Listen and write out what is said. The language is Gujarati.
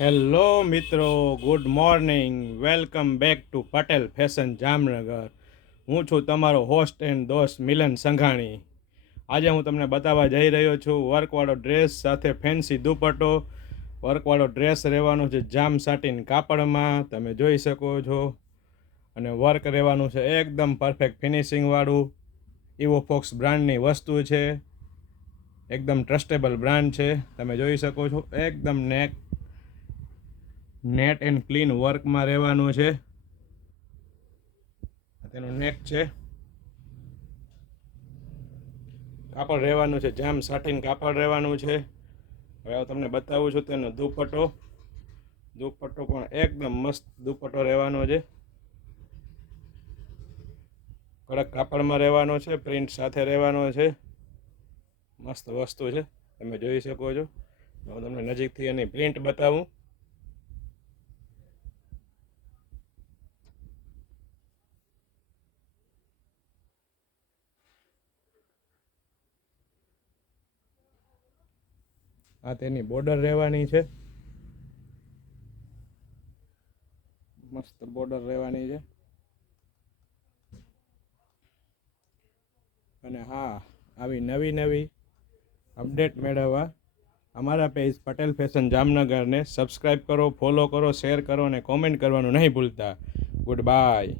હેલો મિત્રો, good morning. Welcome back to Patel fashion Jamnagar. હું છું તમારો હોસ્ટ એન્ડ દોસ્ત મિલન સંઘાણી. આજે હું તમને બતાવવા જઈ રહ્યો છું વર્કવાળો ડ્રેસ સાથે ફેન્સી દુપટ્ટો. વર્કવાળો ડ્રેસ રહેવાનો છે જામ સાટીન કાપડમાં, તમે જોઈ શકો છો. અને વર્ક રહેવાનું છે એકદમ પરફેક્ટ ફિનિશિંગવાળું. ઇવોફોક્સ બ્રાન્ડની વસ્તુ છે, એકદમ ટ્રસ્ટેબલ બ્રાન્ડ છે. તમે જોઈ શકો છો એકદમ નેટ એન્ડ ક્લીન વર્કમાં રહેવાનું છે. તેનું નેક છે, કાપડ રહેવાનું છે જામ સાટીન કાપડ રહેવાનું છે. હવે હું તમને બતાવું છું તેનો દુપટ્ટો. દુપટ્ટો પણ એકદમ મસ્ત દુપટ્ટો રહેવાનો છે, કડક કાપડમાં રહેવાનો છે, પ્રિન્ટ સાથે રહેવાનો છે. મસ્ત વસ્તુ છે, તમે જોઈ શકો છો. હું તમને નજીકથી એની પ્રિન્ટ બતાવું. આ તેની બોર્ડર રહેવાની છે, મસ્ત બોર્ડર રહેવાની છે. અને હા, આવી નવી અપડેટ મેળવવા અમારા પેજ પટેલ ફેશન જામનગરને સબસ્ક્રાઈબ કરો, ફોલો કરો, શેર કરો અને કોમેન્ટ કરવાનું નહીં ભૂલતા. Good bye.